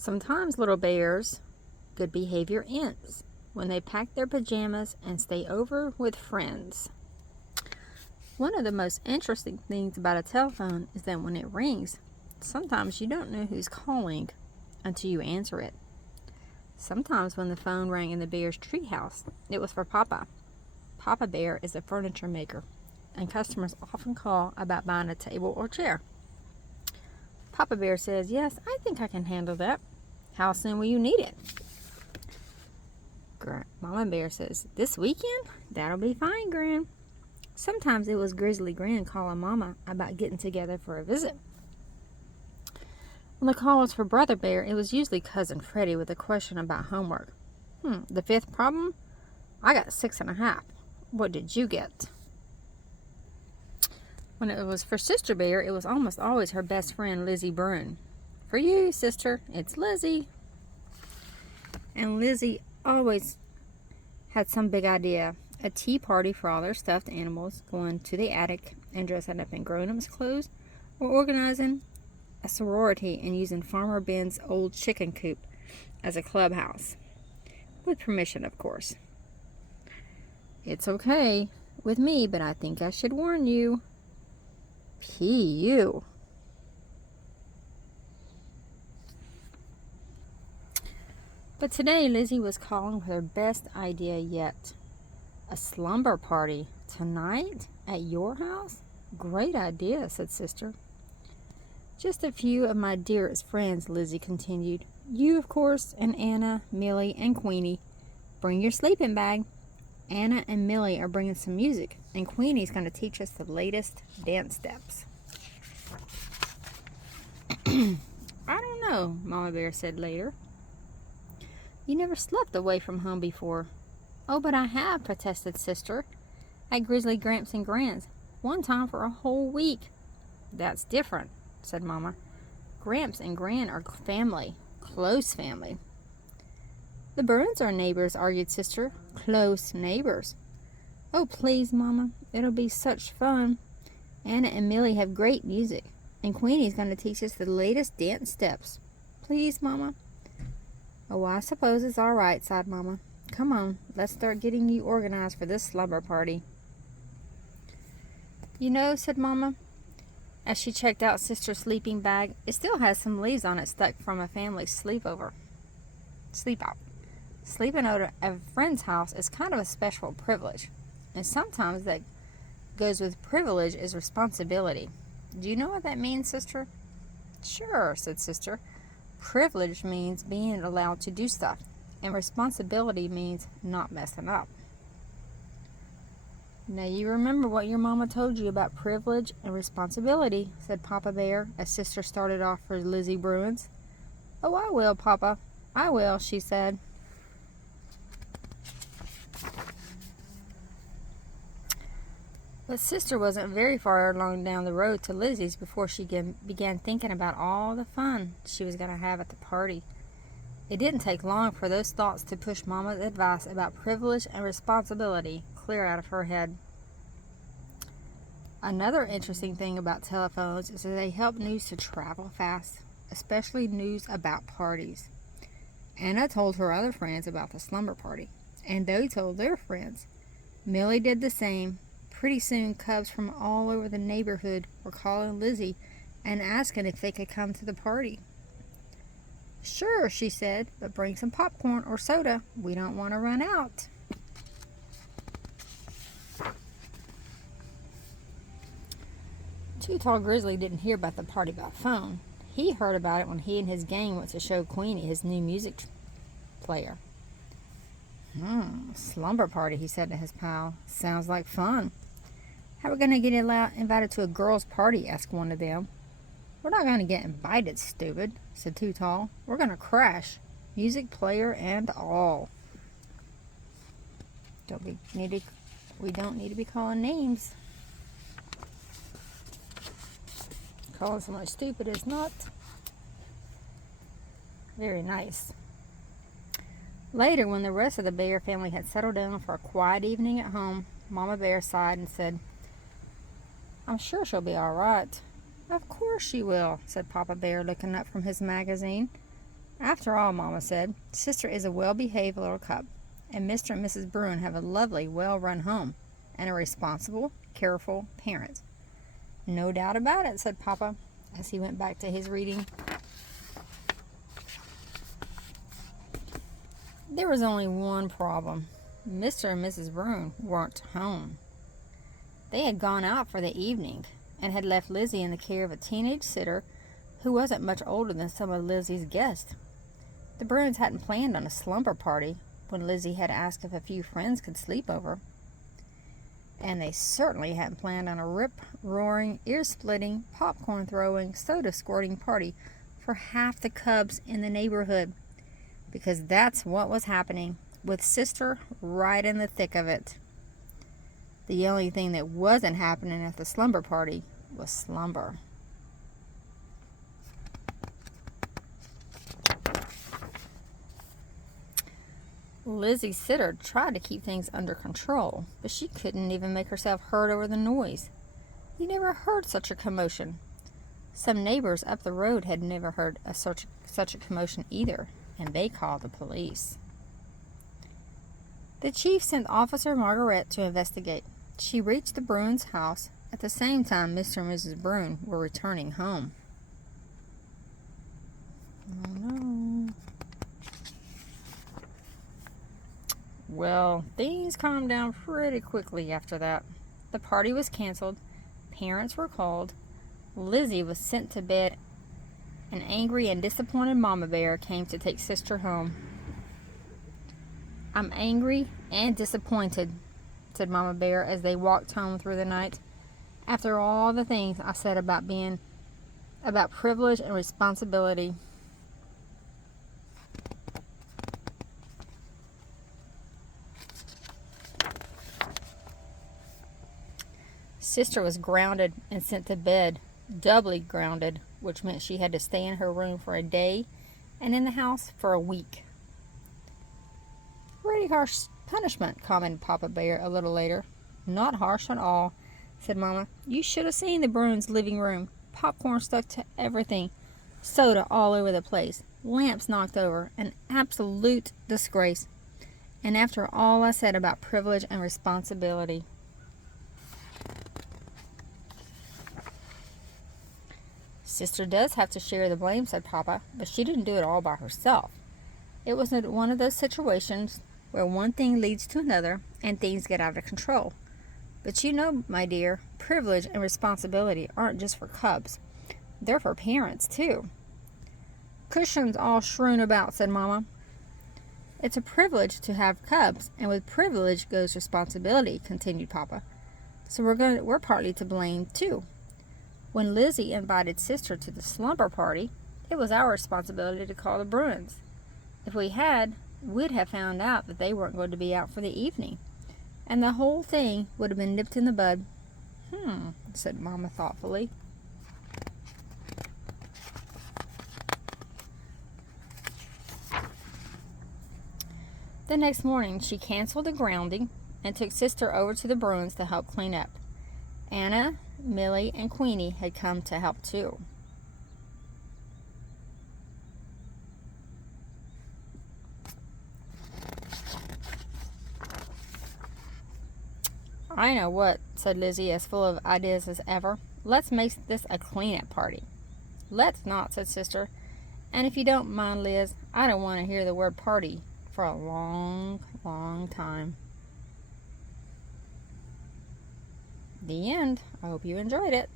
Sometimes little bears' good behavior ends when they pack their pajamas and stay over with friends. One of the most interesting things about a telephone is that when it rings, sometimes you don't know who's calling until you answer it. Sometimes when the phone rang in the bear's treehouse, it was for Papa. Papa Bear is a furniture maker, and customers often call about buying a table or chair. Papa Bear says, "Yes, I think I can handle that. How soon will you need it?" Mama Bear says, "This weekend? That'll be fine, Gran." Sometimes it was Grizzly Gran calling Mama about getting together for a visit. When the call was for Brother Bear, it was usually Cousin Freddie with a question about homework. The fifth problem? I got 6.5. What did you get? When it was for Sister Bear, it was almost always her best friend, Lizzie Bruin. "For you, sister, it's Lizzie." And Lizzie always had some big idea. A tea party for all their stuffed animals, going to the attic and dressing up in grown-ups' clothes, or organizing a sorority and using Farmer Ben's old chicken coop as a clubhouse. With permission, of course. "It's okay with me, but I think I should warn you. P.U. But today, Lizzie was calling with her best idea yet. "A slumber party tonight at your house? Great idea," said Sister. "Just a few of my dearest friends," Lizzie continued. "You, of course, and Anna, Millie, and Queenie. Bring your sleeping bag. Anna and Millie are bringing some music, and Queenie's going to teach us the latest dance steps." "I don't know," Mama Bear said later. "You never slept away from home before." "Oh, but I have," protested Sister. "At Grizzly Gramps and Gran's, one time for a whole week." "That's different," said Mama. "Gramps and Gran are family, close family." "The Bruins are neighbors," argued Sister. "Close neighbors." "Oh, please, Mama. It'll be such fun. Anna and Millie have great music, and Queenie's going to teach us the latest dance steps. Please, Mama." "Oh, I suppose it's all right," sighed Mama. "Come on, let's start getting you organized for this slumber party." "You know," said Mama, as she checked out Sister's sleeping bag, "it still has some leaves on it stuck from a family sleep out. Sleeping over at a friend's house is kind of a special privilege, and sometimes that goes with privilege is responsibility. Do you know what that means, Sister?" "Sure," said Sister. "Privilege means being allowed to do stuff, and responsibility means not messing up." "Now you remember what your mama told you about privilege and responsibility," said Papa Bear as Sister started off for Lizzie Bruin's. "Oh, I will, Papa. I will," she said. But Sister wasn't very far along down the road to Lizzie's before she began thinking about all the fun she was going to have at the party. It didn't take long for those thoughts to push Mama's advice about privilege and responsibility clear out of her head. Another interesting thing about telephones is that they help news to travel fast, especially news about parties. Anna told her other friends about the slumber party, and they told their friends. Millie did the same. Pretty soon, cubs from all over the neighborhood were calling Lizzie and asking if they could come to the party. "Sure," she said, "but bring some popcorn or soda. We don't want to run out." Too Tall Grizzly didn't hear about the party by phone. He heard about it when he and his gang went to show Queenie his new music player. "Slumber party," he said to his pal. "Sounds like fun." "How are we going to get invited to a girls' party?" asked one of them. "We're not going to get invited, stupid," said Too Tall. "We're going to crash, music player and all." We don't need to be calling names. Calling someone stupid is not very nice. Later, when the rest of the Bear family had settled down for a quiet evening at home, Mama Bear sighed and said, "I'm sure she'll be all right." "Of course she will," said Papa Bear, looking up from his magazine. After all, Mama said, Sister is a well-behaved little cub, and Mr. and Mrs. Bruin have a lovely, well-run home, and a responsible, careful parent. No doubt about it, said Papa, as he went back to his reading. There was only one problem. Mr. and Mrs. Bruin weren't home. They had gone out for the evening and had left Lizzie in the care of a teenage sitter who wasn't much older than some of Lizzie's guests. The Bruins hadn't planned on a slumber party when Lizzie had asked if a few friends could sleep over. And they certainly hadn't planned on a rip-roaring, ear-splitting, popcorn-throwing, soda-squirting party for half the cubs in the neighborhood, because that's what was happening, with Sister right in the thick of it. The only thing that wasn't happening at the slumber party was slumber. Lizzie's sitter tried to keep things under control, but she couldn't even make herself heard over the noise. You never heard such a commotion. Some neighbors up the road had never heard such a commotion either, and they called the police. The chief sent Officer Margaret to investigate. She reached the Bruins' house at the same time Mr. and Mrs. Bruin were returning home. Oh no. Well, things calmed down pretty quickly after that. The party was canceled, parents were called, Lizzie was sent to bed, an angry and disappointed Mama Bear came to take Sister home. I'm angry and disappointed, said Mama Bear as they walked home through the night. After all the things I said about privilege and responsibility. Sister was grounded and sent to bed, doubly grounded, which meant she had to stay in her room for a day and in the house for a week. Pretty harsh punishment, commented Papa Bear a little later. Not harsh at all, said Mama. You should have seen the Bruins' living room. Popcorn stuck to everything. Soda all over the place. Lamps knocked over. An absolute disgrace. And after all I said about privilege and responsibility. Sister does have to share the blame, said Papa, but she didn't do it all by herself. It was one of those situations where one thing leads to another and things get out of control. But you know, my dear, privilege and responsibility aren't just for cubs. They're for parents, too. Cushions all strewn about, said Mama. It's a privilege to have cubs, and with privilege goes responsibility, continued Papa. So we're partly to blame, too. When Lizzie invited Sister to the slumber party, it was our responsibility to call the Bruins. If we had, we'd have found out that they weren't going to be out for the evening, and the whole thing would have been nipped in the bud. Said Mama thoughtfully. The next morning, she canceled the grounding and took Sister over to the Bruins to help clean up. Anna, Millie, and Queenie had come to help too. I know what, said Lizzie, as full of ideas as ever. Let's make this a clean-up party. Let's not, said Sister. And if you don't mind, Liz, I don't want to hear the word party for a long, long time. The end. I hope you enjoyed it.